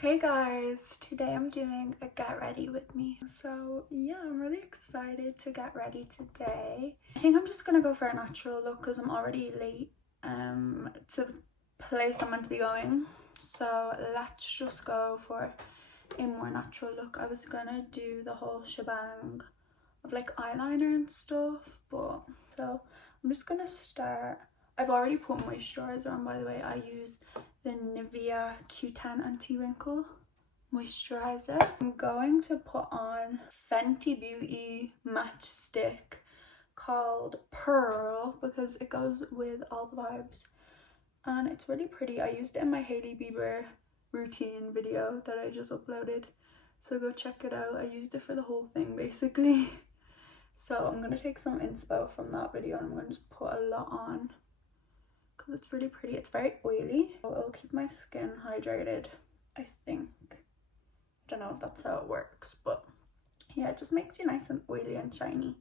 Hey guys, today I'm doing a get ready with me. So yeah, I'm really excited to get ready today. I think I'm just gonna go for a natural look because I'm already late to the place I'm meant to be going. So let's just go for a more natural look. I was gonna do the whole shebang of like eyeliner and stuff, but so I'm just gonna start. I've already put moisturizer on, by the way. I use the Nivea Q10 anti-wrinkle moisturizer. I'm going to put on Fenty Beauty matchstick called Pearl because it goes with all the vibes and it's really pretty. I used it in my Hailey Bieber routine video that I just uploaded, so go check it out. I used it for the whole thing basically. So I'm gonna take some inspo from that video and I'm gonna just put a lot on because it's really pretty. It's very oily. It'll keep my skin hydrated, I think. I don't know if that's how it works, but yeah, it just makes you nice and oily and shiny,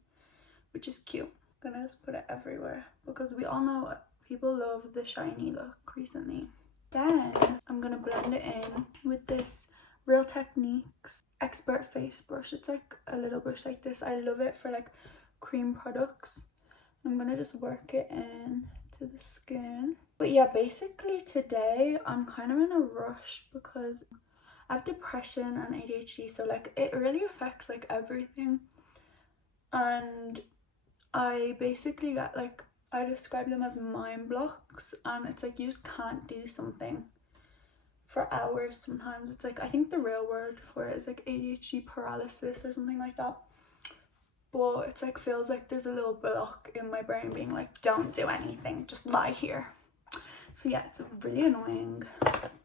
which is cute. I'm gonna just put it everywhere because we all know people love the shiny look recently. Then I'm gonna blend it in with this Real Techniques expert face brush. It's like a little brush like this. I love it for like cream products. I'm gonna just work it in to the skin. But yeah, basically today I'm kind of in a rush because I have depression and ADHD, so like it really affects like everything, and I basically get like, I describe them as mind blocks, and it's like you just can't do something for hours sometimes. It's like, I think the real word for it is like ADHD paralysis or something like that, but it's like feels like there's a little block in my brain being like, don't do anything, just lie here. So yeah, it's really annoying.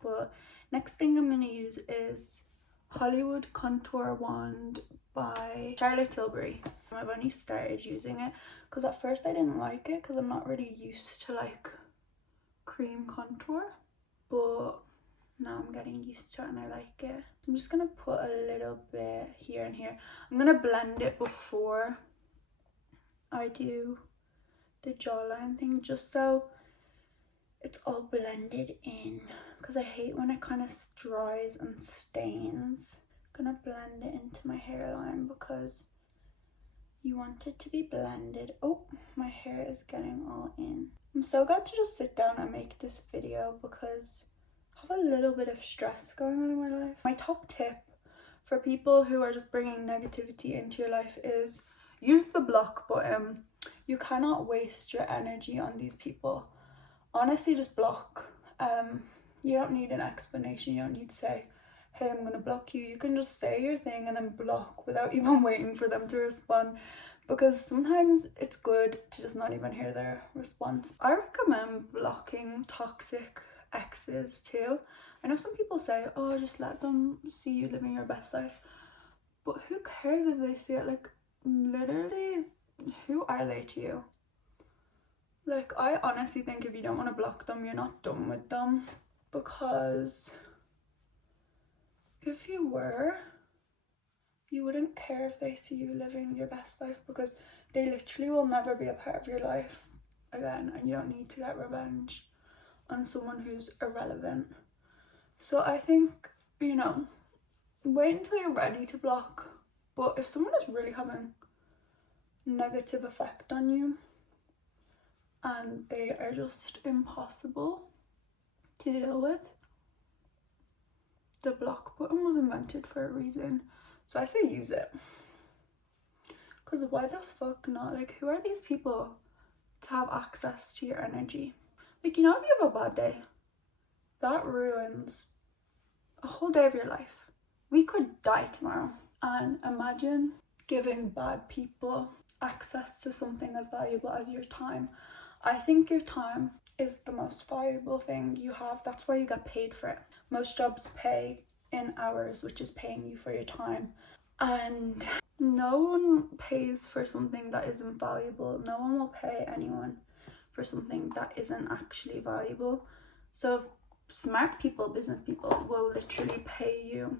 But next thing I'm going to use is Hollywood Contour Wand by Charlotte Tilbury. I've only started using it because at first I didn't like it because I'm not really used to like cream contour, but now I'm getting used to it and I like it. I'm just going to put a little bit here and here. I'm going to blend it before I do the jawline thing just so it's all blended in, because I hate when it kind of dries and stains. I'm gonna blend it into my hairline because you want it to be blended. Oh, my hair is getting all in. I'm so glad to just sit down and make this video because I have a little bit of stress going on in my life. My top tip for people who are just bringing negativity into your life is use the block button. You cannot waste your energy on these people. Honestly, just block. You don't need an explanation. You don't need to say, hey, I'm gonna block you. You can just say your thing and then block without even waiting for them to respond, because sometimes it's good to just not even hear their response. I recommend blocking toxic exes too. I know some people say, oh, just let them see you living your best life, but who cares if they see it? Like, literally, who are they to you? Like, I honestly think if you don't want to block them, you're not done with them, because if you were, you wouldn't care if they see you living your best life, because they literally will never be a part of your life again, and you don't need to get revenge on someone who's irrelevant. So I think, you know, wait until you're ready to block. But if someone is really having negative effect on you and they are just impossible to deal with, the block button was invented for a reason. So I say use it, because why the fuck not? Like, who are these people to have access to your energy? Like, you know, if you have a bad day, that ruins a whole day of your life. We could die tomorrow, and imagine giving bad people access to something as valuable as your time. I think your time is the most valuable thing you have. That's why you get paid for it. Most jobs pay in hours, which is paying you for your time, and no one pays for something that isn't valuable. No one will pay anyone for something that isn't actually valuable. So smart people, business people, will literally pay you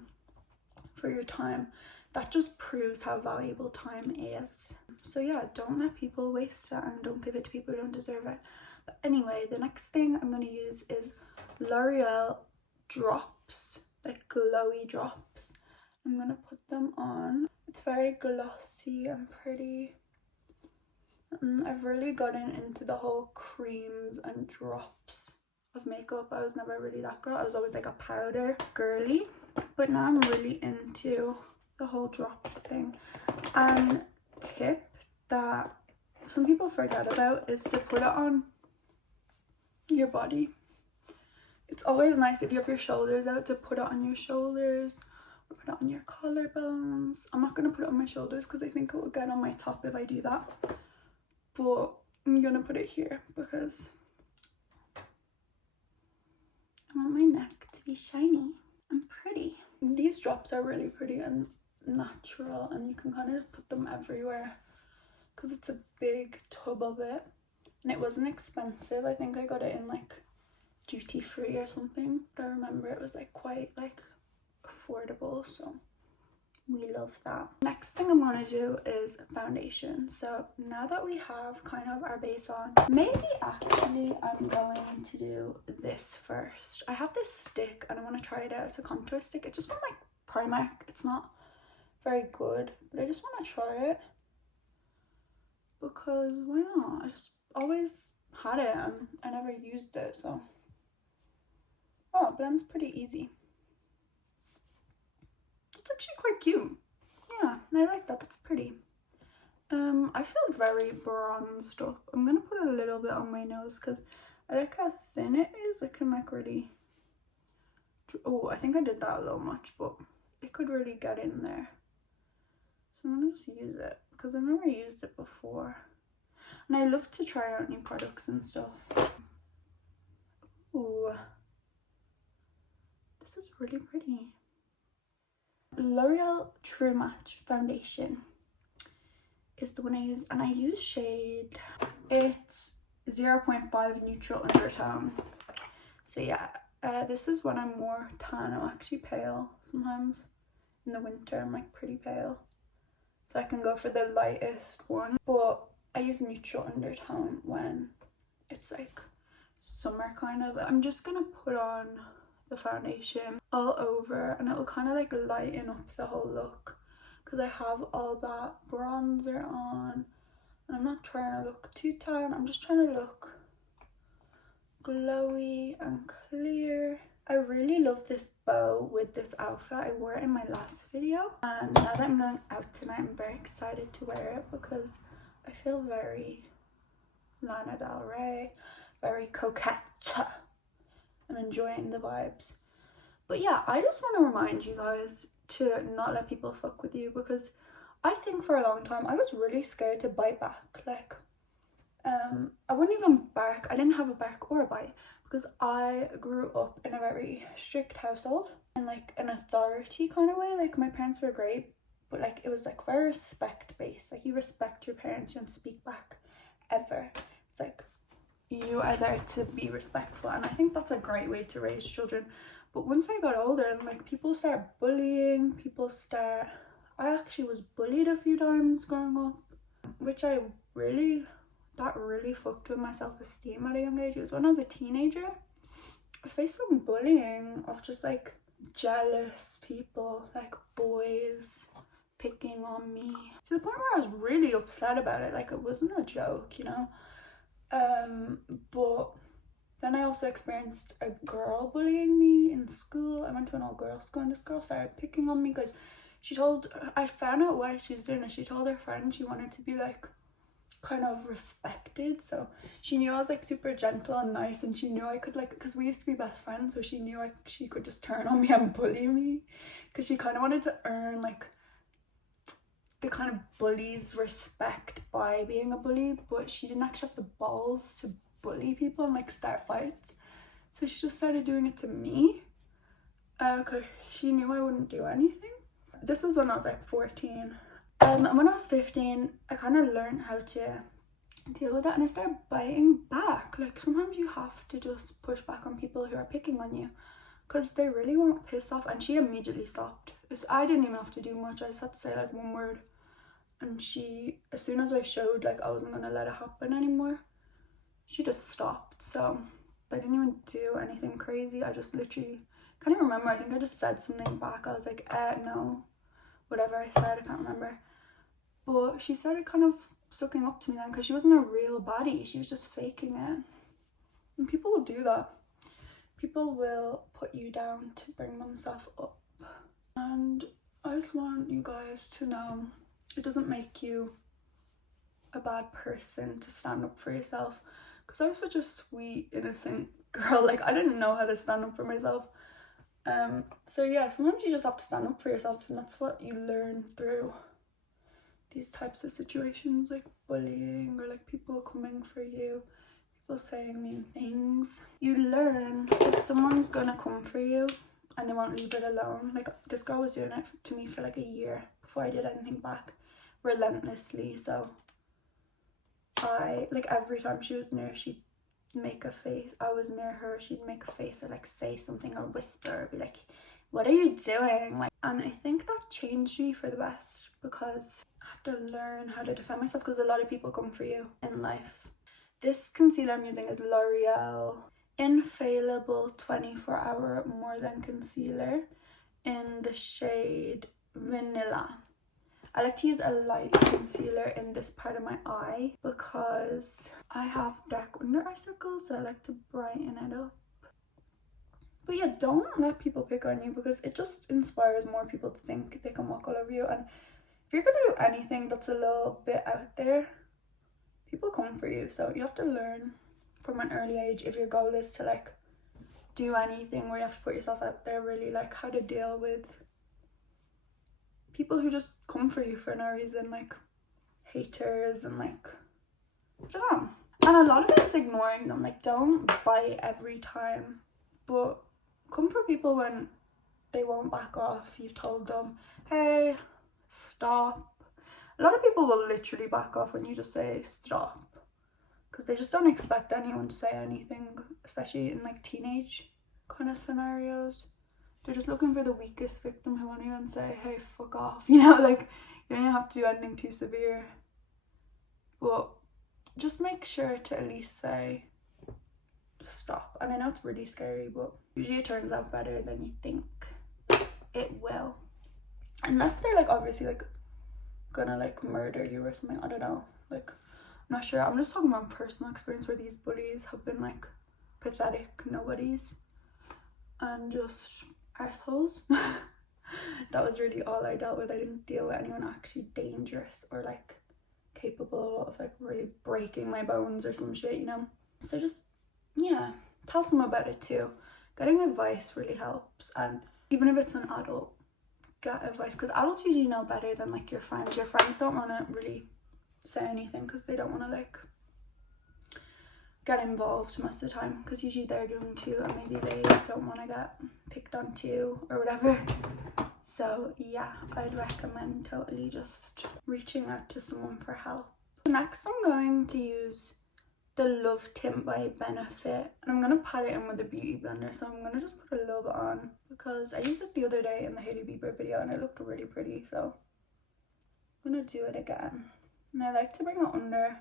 for your time. That just proves how valuable time is. So yeah, don't let people waste it, and don't give it to people who don't deserve it. But anyway, the next thing I'm going to use is L'Oreal Drops like glowy drops. I'm gonna put them on. It's very glossy and pretty. I've really gotten into the whole creams and drops of makeup. I was never really that girl. I was always like a powder girly, but now I'm really into the whole drops thing. And tip that some people forget about is to put it on your body. It's always nice if you have your shoulders out to put it on your shoulders or put it on your collarbones. I'm not going to put it on my shoulders because I think it will get on my top if I do that, but I'm going to put it here because I want my neck to be shiny and pretty. These drops are really pretty and natural, and you can kind of just put them everywhere because it's a big tub of it, and it wasn't expensive. I think I got it in like duty free or something, but I remember it was like quite like affordable, so we love that. Next thing I'm gonna do is foundation. So now that we have kind of our base on, maybe actually I'm going to do this first. I have this stick and I want to try it out. It's a contour stick. It's just from like Primark. It's not very good, but I just want to try it because why not? I just always had it and I never used it, so oh, it blends pretty easy. It's actually quite cute. Yeah, I like that. That's pretty. I feel very bronzed up. I'm gonna put a little bit on my nose because I like how thin it is. I can like really, oh, I think I did that a little much, but it could really get in there. So I'm gonna just use it because I've never used it before. And I love to try out new products and stuff. Ooh, this is really pretty. L'Oreal True Match foundation is the one I use, and I use shade, it's 0.5 neutral undertone. So yeah, this is when I'm more tan. I'm actually pale sometimes. In the winter I'm like pretty pale, so I can go for the lightest one, but I use neutral undertone when it's like summer kind of. I'm just gonna put on the foundation all over, and it will kind of like lighten up the whole look because I have all that bronzer on and I'm not trying to look too tan. I'm just trying to look glowy and clear. I really love this bow with this outfit. I wore it in my last video, and now that I'm going out tonight I'm very excited to wear it because I feel very Lana Del Rey, very coquette. I'm enjoying the vibes. But yeah, I just want to remind you guys to not let people fuck with you, because I think for a long time I was really scared to bite back. Like I wouldn't even bark. I didn't have a bark or a bite because I grew up in a very strict household, in like an authority kind of way. Like my parents were great, but like it was like very respect based. Like you respect your parents, you don't speak back ever. It's like you are there to be respectful, and I think that's a great way to raise children. But once I got older and like people start bullying, I actually was bullied a few times growing up, which that really fucked with my self-esteem at a young age. It was when I was a teenager. I faced some bullying of just like jealous people, like boys picking on me, to the point where I was really upset about it. Like it wasn't a joke, you know. But then I also experienced a girl bullying me in school. I went to an all-girls school and this girl started picking on me because I found out why she was doing it. She told her friend she wanted to be like kind of respected, so she knew I was like super gentle and nice, and she knew I could like, because we used to be best friends, so she knew she could just turn on me and bully me, because she kind of wanted to earn like the kind of bully's respect by being a bully, but she didn't actually have the balls to bully people and like start fights. So she just started doing it to me because she knew I wouldn't do anything. This was when I was like 14. And when I was 15, I kind of learned how to deal with that, and I started biting back. Like sometimes you have to just push back on people who are picking on you because they really won't piss off. And she immediately stopped. I didn't even have to do much. I just had to say like one word, and she, as soon as I showed like I wasn't gonna let it happen anymore, she just stopped. So I didn't even do anything crazy. I just literally I can't even remember. I think I just said something back. I was like, no, whatever I said, I can't remember. But she started kind of sucking up to me then, because she wasn't a real baddie, she was just faking it. And people will do that. People will put you down to bring themselves up. And I just want you guys to know, it doesn't make you a bad person to stand up for yourself. Because I was such a sweet, innocent girl. Like, I didn't know how to stand up for myself. So yeah, sometimes you just have to stand up for yourself, and that's what you learn through these types of situations, like bullying or like people coming for you, people saying mean things. You learn if someone's gonna come for you and they won't leave it alone. Like, this girl was doing it to me for like a year before I did anything back, relentlessly. So I, like, every time she was near, she'd make a face. I was near her, she'd make a face or like say something or whisper or be like, what are you doing? Like, and I think that changed me for the best, because I had to learn how to defend myself, because a lot of people come for you in life. This concealer I'm using is L'Oreal Infallible 24-Hour More Than Concealer in the shade Vanilla. I like to use a light concealer in this part of my eye because I have dark under eye circles, so I like to brighten it up. But yeah, don't let people pick on you, because it just inspires more people to think they can walk all over you. And if you're going to do anything that's a little bit out there, people come for you. So you have to learn from an early age, if your goal is to like do anything where you have to put yourself out there, really like how to deal with people who just come for you for no reason, like haters and like, I don't know. And a lot of it is ignoring them. Like, don't bite every time, but come for people when they won't back off. You've told them, hey, stop. A lot of people will literally back off when you just say stop, because they just don't expect anyone to say anything, especially in like teenage kind of scenarios. They're just looking for the weakest victim who won't even say, hey, fuck off, you know, like, you don't even have to do anything too severe. But just make sure to at least say, stop. And I know it's really scary, but usually it turns out better than you think it will. Unless they're like obviously like gonna like murder you or something, I don't know. Like, I'm not sure. I'm just talking about personal experience where these bullies have been like pathetic nobodies and just arseholes. That was really all I dealt with. I didn't deal with anyone actually dangerous or like capable of like really breaking my bones or some shit, you know. So just, yeah, tell someone about it too. Getting advice really helps, and even if it's an adult, get advice, because adults usually know better than like your friends. Your friends don't want to really say anything because they don't want to like get involved most of the time, because usually they're going to, and maybe they don't want to get picked on too or whatever. So yeah, I'd recommend totally just reaching out to someone for help. Next I'm going to use the Love Tint by Benefit, and I'm going to pat it in with a beauty blender. So I'm going to just put a little bit on, because I used it the other day in the Hailey Bieber video and it looked really pretty, so I'm going to do it again. And I like to bring it under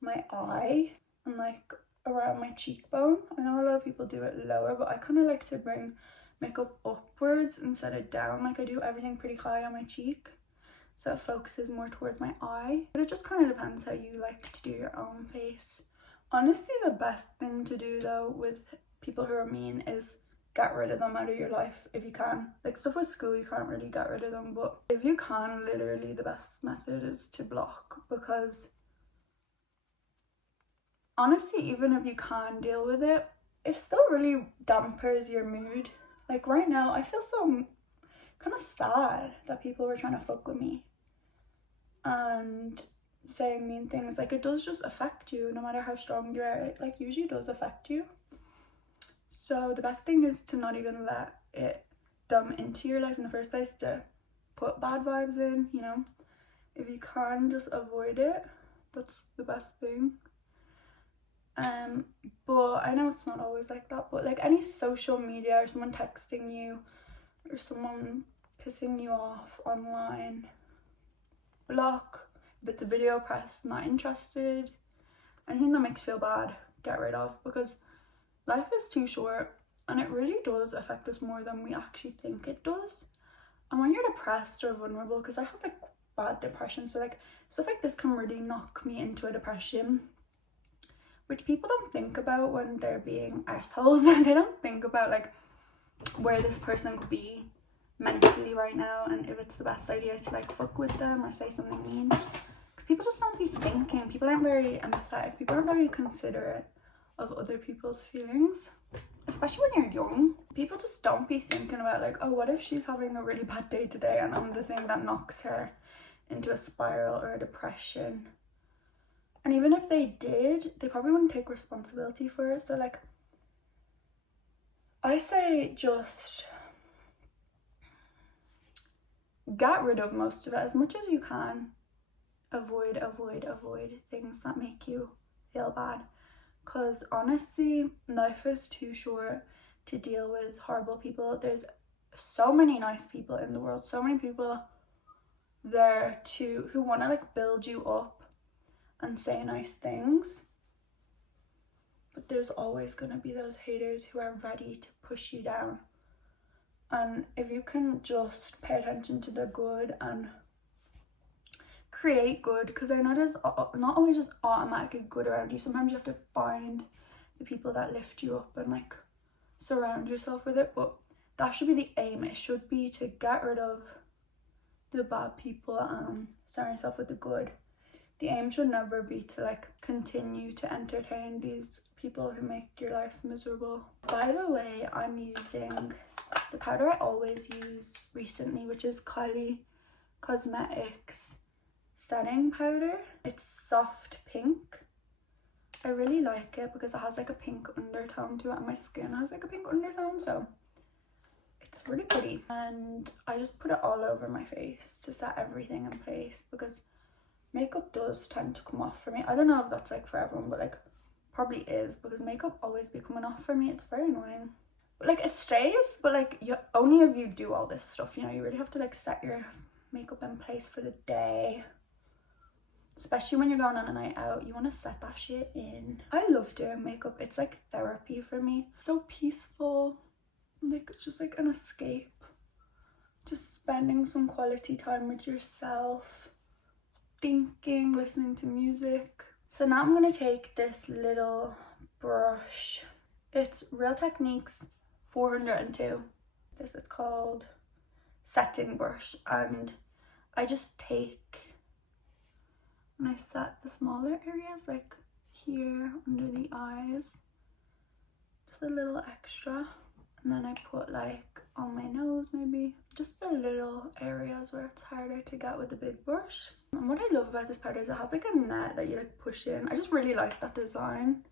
my eye and like around my cheekbone. I know a lot of people do it lower, but I kind of like to bring makeup upwards instead of down. Like, I do everything pretty high on my cheek, so it focuses more towards my eye. But it just kind of depends how you like to do your own face. Honestly, the best thing to do though with people who are mean is get rid of them out of your life if you can. Like, stuff with school, you can't really get rid of them, but if you can, literally the best method is to block, because honestly, even if you can deal with it, it still really dampers your mood. Like right now, I feel so kind of sad that people were trying to fuck with me and saying mean things. Like, it does just affect you no matter how strong you are. It like usually does affect you. So the best thing is to not even let them into your life in the first place, to put bad vibes in, you know. If you can just avoid it, that's the best thing. But I know it's not always like that, but like any social media or someone texting you or someone pissing you off online, block. If it's a video, press not interested. Anything that makes you feel bad, get rid of, because life is too short and it really does affect us more than we actually think it does. And when you're depressed or vulnerable, because I have like bad depression, so like stuff like this can really knock me into a depression, which people don't think about when they're being assholes. They don't think about like where this person could be mentally right now, and if it's the best idea to like fuck with them or say something mean, because people just don't be thinking. People aren't very empathetic, people aren't very considerate of other people's feelings, especially when you're young. People just don't be thinking about like, oh, what if she's having a really bad day today and I'm the thing that knocks her into a spiral or a depression. And even if they did, they probably wouldn't take responsibility for it. So like, I say just get rid of most of it as much as you can. Avoid things that make you feel bad, because honestly, life is too short to deal with horrible people. There's so many nice people in the world, so many people there who want to like build you up and say nice things, but there's always going to be those haters who are ready to push you down. And if you can just pay attention to the good and create good, because they're not always just automatically good around you. Sometimes you have to find the people that lift you up and like surround yourself with it, but that should be the aim. It should be to get rid of the bad people and surround yourself with the good. The aim should never be to like continue to entertain these people who make your life miserable. By the way, I'm using the powder I always use recently, which is Kylie Cosmetics setting powder. It's soft pink. I really like it because it has like a pink undertone to it, and my skin has like a pink undertone, so it's really pretty. And I just put it all over my face to set everything in place, because makeup does tend to come off for me. I don't know if that's like for everyone, but like probably is, because makeup always be coming off for me. It's very annoying. But like it stays, but like you only if you do all this stuff, you know, you really have to like set your makeup in place for the day. Especially when you're going on a night out, you want to set that shit in. I love doing makeup. It's like therapy for me. So peaceful. Like it's just like an escape. Just spending some quality time with yourself. Thinking, listening to music. So now I'm going to take this little brush. It's Real Techniques 402. This is called setting brush. And I just take, and I set the smaller areas like here under the eyes, just a little extra, and then I put like on my nose, maybe just the little areas where it's harder to get with the big brush. And what I love about this powder is it has like a net that you like push in. I just really like that design.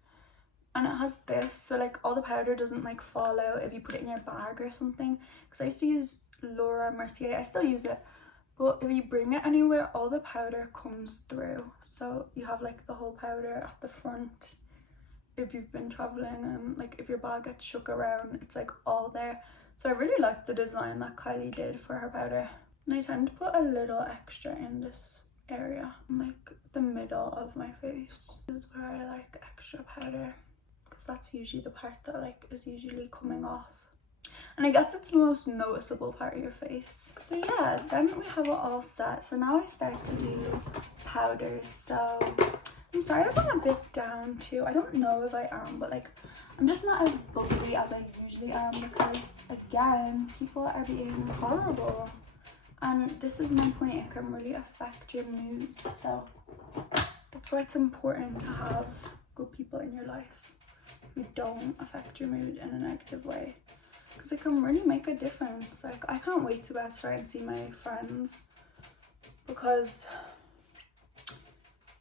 And it has this, so like all the powder doesn't like fall out if you put it in your bag or something, because I used to use Laura Mercier. I still use it, but if you bring it anywhere, all the powder comes through. So you have like the whole powder at the front if you've been traveling, and like if your bag gets shook around, it's like all there. So I really like the design that Kylie did for her powder. And I tend to put a little extra in this area, like the middle of my face. This is where I like extra powder, because that's usually the part that like is usually coming off. And I guess it's the most noticeable part of your face. So yeah, then we have it all set. So now I start to do powders. So I'm sorry if I'm a bit down too. I don't know if I am, but like I'm just not as bubbly as I usually am, because again, people are being horrible. And this is my point, it can really affect your mood. So that's why it's important to have good people in your life who don't affect your mood in a negative way, because it can really make a difference. Like I can't wait to go outside and see my friends, because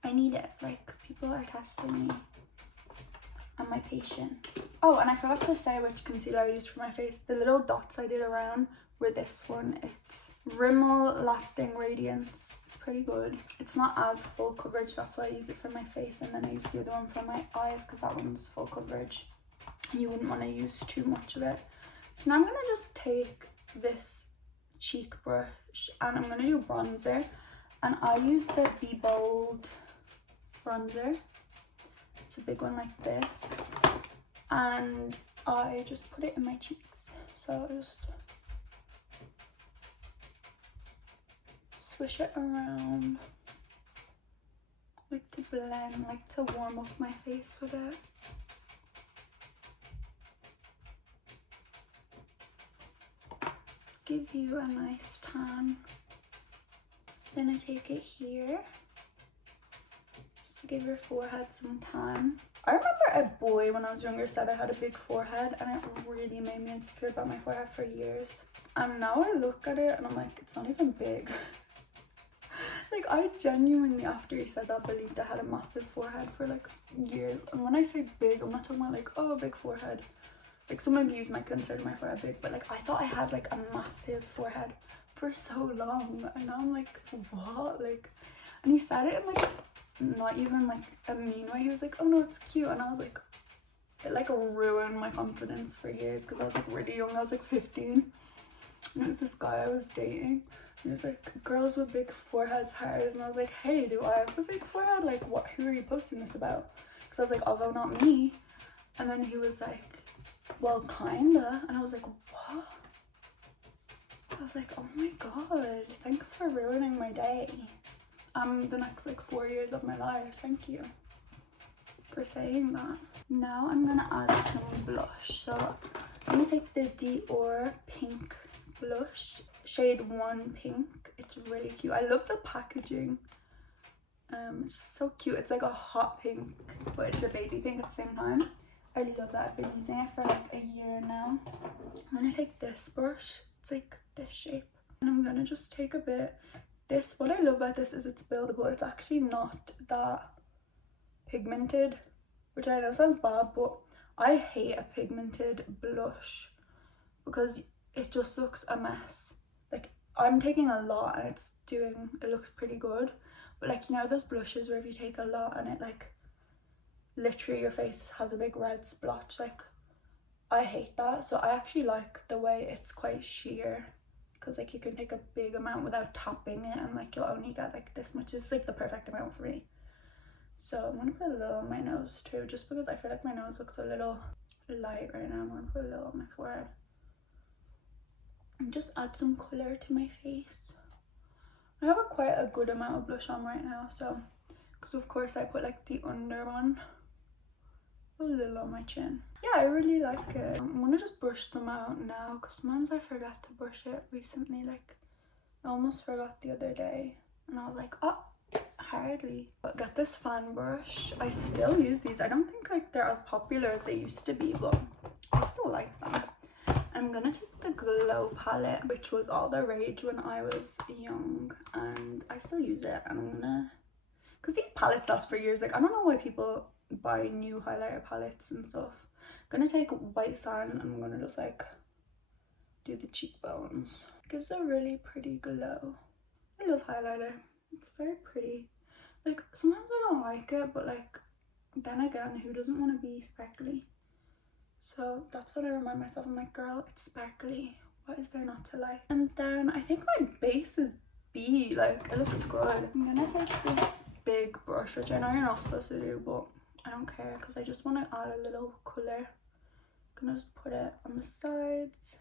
I need it. Like people are testing me and my patience. Oh, and I forgot to say which concealer I used for my face. The little dots I did around were this one. It's Rimmel Lasting Radiance. It's pretty good. It's not as full coverage, that's why I use it for my face, and then I use the other one for my eyes because that one's full coverage. You wouldn't want to use too much of it. So now I'm gonna just take this cheek brush and I'm gonna do bronzer, and I use the Be Bold bronzer. It's a big one like this, and I just put it in my cheeks. So I just swish it around, like to blend, like to warm up my face with it. Give you a nice tan. Then I take it here just to give your forehead some tan. I remember a boy when I was younger said I had a big forehead, and it really made me insecure about my forehead for years. And now I look at it and I'm like, it's not even big. Like, I genuinely, after he said that, believed I had a massive forehead for like years. And when I say big, I'm not talking about like, oh, big forehead. Like, some views might consider my forehead big, but like I thought I had like a massive forehead for so long, and now I'm like, what? Like, and he said it in like not even like a mean way. He was like, oh no, it's cute. And I was like, it like ruined my confidence for years, because I was like really young. I was like 15, and it was this guy I was dating. He was like, girls with big foreheads hires. And I was like, hey, do I have a big forehead? Like, what? Who are you posting this about? Because I was like, although not me. And then he was like, well, kinda. And I was like, what? I was like, oh my god, thanks for ruining my day. The next like 4 years of my life. Thank you for saying that. Now I'm gonna add some blush. So I'm gonna take the Dior pink blush, shade 1 pink. It's really cute. I love the packaging. It's so cute. It's like a hot pink, but it's a baby pink at the same time. I love that. I've been using it for like a year now. I'm gonna take this brush. It's like this shape, and I'm gonna just take a bit. This, what I love about this is it's buildable. It's actually not that pigmented, which I know sounds bad, but I hate a pigmented blush because it just looks a mess. Like, I'm taking a lot and it looks pretty good, but like, you know those blushes where if you take a lot and it like literally your face has a big red splotch? Like, I hate that. So I actually like the way it's quite sheer, because like you can take a big amount without tapping it, and like you'll only get like this much. Is like the perfect amount for me. So I'm gonna put a little on my nose too, just because I feel like my nose looks a little light right now. I'm gonna put a little on my forehead and just add some color to my face. I have quite a good amount of blush on right now, so because of course I put like the under one a little on my chin. Yeah, I really like it. I'm gonna just brush them out now, because sometimes I forget to brush it. Recently, like I almost forgot the other day, and I was like, oh, hardly. But got this fan brush. I still use these. I don't think like they're as popular as they used to be, but I still like them. I'm gonna take the Glow palette, which was all the rage when I was young, and I still use it. And I'm gonna, because these palettes last for years. Like, I don't know why people buy new highlighter palettes and stuff. I'm gonna take white sand and I'm gonna just like do the cheekbones. It gives a really pretty glow. I love highlighter. It's very pretty. Like, sometimes I don't like it, but like then again, who doesn't want to be sparkly? So that's what I remind myself. I'm like, girl, it's sparkly. What is there not to like? And then I think my base is B. Like, it looks good. I'm gonna take this big brush, which I know you're not supposed to do, but I don't care, because I just want to add a little colour. I'm gonna just put it on the sides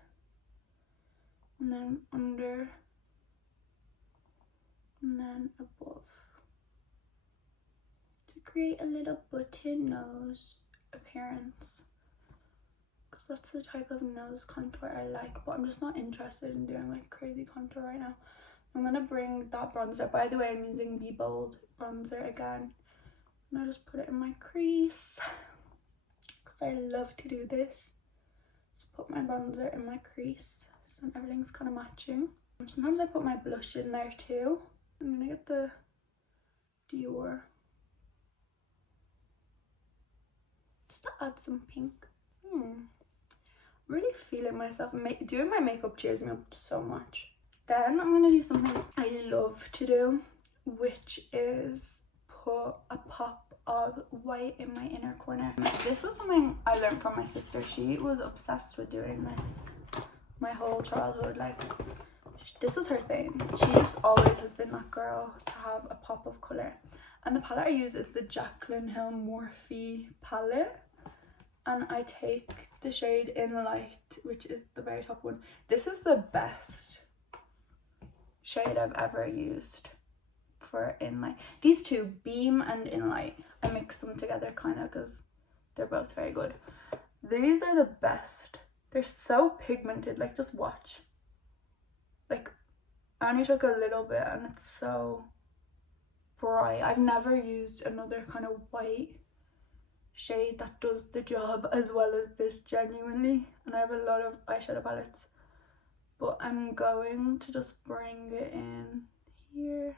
and then under and then above to create a little button nose appearance, because that's the type of nose contour I like. But I'm just not interested in doing like crazy contour right now. I'm gonna bring that bronzer. By the way, I'm using Be Bold bronzer again. And I'll just put it in my crease, because I love to do this. Just put my bronzer in my crease so everything's kind of matching. Sometimes I put my blush in there too. I'm gonna get the Dior just to add some pink. Really feeling myself. Doing my makeup cheers me up so much. Then I'm gonna do something I love to do, which is put a pop of white in my inner corner. This was something I learned from my sister. She was obsessed with doing this my whole childhood. Like, this was her thing. She just always has been that girl to have a pop of color. And the palette I use is the Jaclyn Hill Morphe palette. and I take the shade In Light, which is the very top one. This is the best shade I've ever used for In Light. These two, Beam and In Light, I mix them together kind of because they're both very good. These are the best. They're so pigmented, like just watch. Like I only took a little bit and it's so bright. I've never used another kind of white shade that does the job as well as this, genuinely. And I have a lot of eyeshadow palettes, but I'm going to just bring it in here.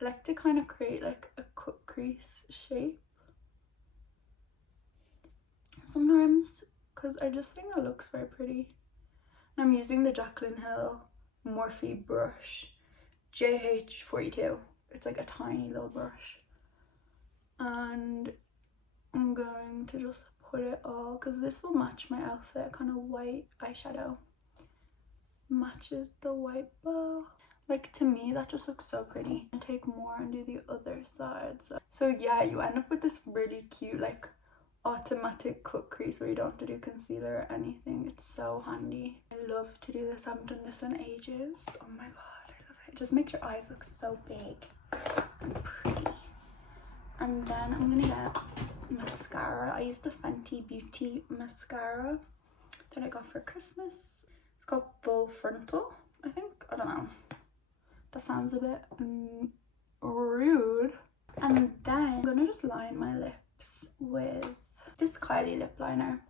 I like to kind of create like a cut crease shape sometimes because I just think it looks very pretty. And I'm using the Jaclyn Hill Morphe brush, JH42. It's like a tiny little brush, and I'm going to just put it all because this will match my outfit. Kind of white eyeshadow matches the white bow. Like, to me that just looks so pretty. I take more and do the other side. So yeah, you end up with this really cute like automatic cut crease where you don't have to do concealer or anything. It's so handy. I love to do this. I haven't done this in ages. Oh my god, I love it. It just makes your eyes look so big and pretty. And then I'm gonna get mascara. I use the Fenty Beauty mascara that I got for Christmas. It's called Full Frontal, I think. I don't know. That sounds a bit rude. And then I'm gonna just line my lips with this Kylie lip liner.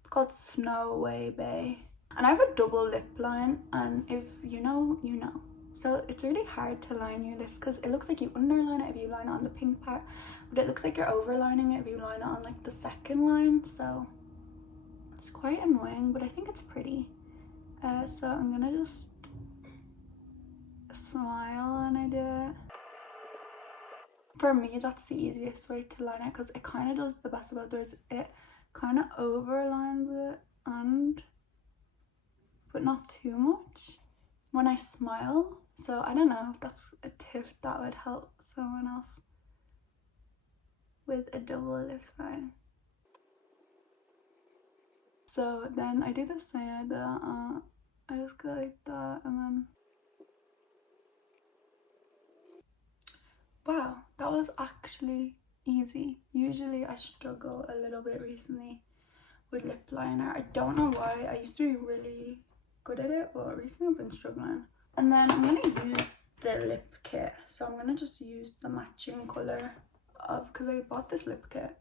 It's called Snow Bay. And I have a double lip line, and if you know, you know. So it's really hard to line your lips because it looks like you underline it if you line it on the pink part, but it looks like you're overlining it if you line it on like the second line. So it's quite annoying, but I think it's pretty. So I'm gonna just smile and I do it. For me, that's the easiest way to line it because it kind of does the best of both worlds. It kind of overlines it, but not too much when I smile. So I don't know if that's a tip that would help someone else with a double lip line. So then I do the same. I just go like that, and then wow, that was actually easy. Usually I struggle a little bit recently with lip liner. I don't know why. I used to be really good at it, but recently I've been struggling. And then I'm gonna use the lip kit. So I'm gonna just use the matching color of, because I bought this lip kit.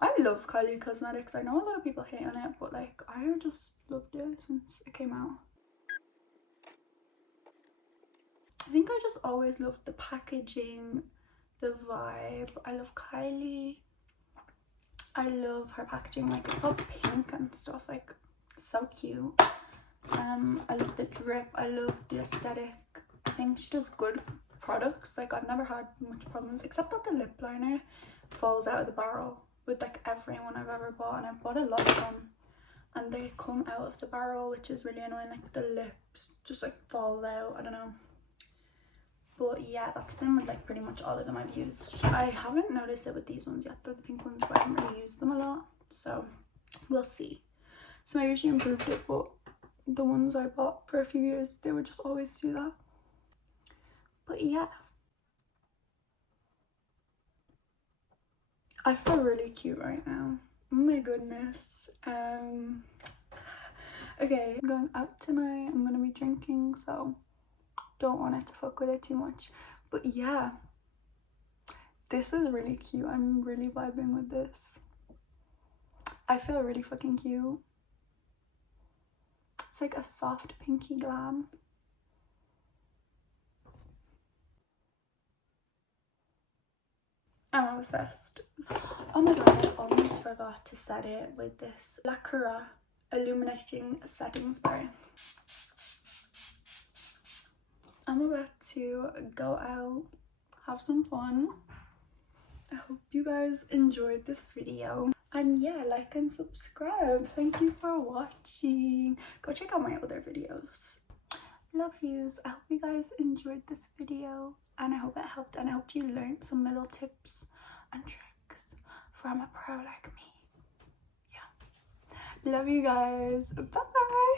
I love Kylie Cosmetics. I know a lot of people hate on it, but like I just loved it since it came out. I think I just always loved the packaging, the vibe. I love Kylie. I love her packaging, like it's all pink and stuff, like so cute. I love the drip. I love the aesthetic. I think she does good products. Like I've never had much problems, except that the lip liner falls out of the barrel with like everyone I've ever bought, and I've bought a lot of them and they come out of the barrel, which is really annoying. Like the lips just like falls out. I don't know. But yeah, that's been with like pretty much all of them I've used. I haven't noticed it with these ones yet, they're the pink ones, but I haven't really used them a lot, so we'll see. So maybe she improved it, but the ones I bought for a few years, they would just always do that. But yeah, I feel really cute right now. Oh my goodness. Okay, I'm going out tonight. I'm gonna be drinking, so don't want it to fuck with it too much. But yeah, this is really cute. I'm really vibing with this. I feel really fucking cute. It's like a soft pinky glam. I'm obsessed. Oh my god, I almost forgot to set it with this Lacquera illuminating setting spray. I'm about to go out, have some fun. I hope you guys enjoyed this video. And yeah, like and subscribe. Thank you for watching. Go check out my other videos. Love yous. I hope you guys enjoyed this video, and I hope it helped, and I hope you learned some little tips and tricks from a pro like me. Yeah. Love you guys. Bye.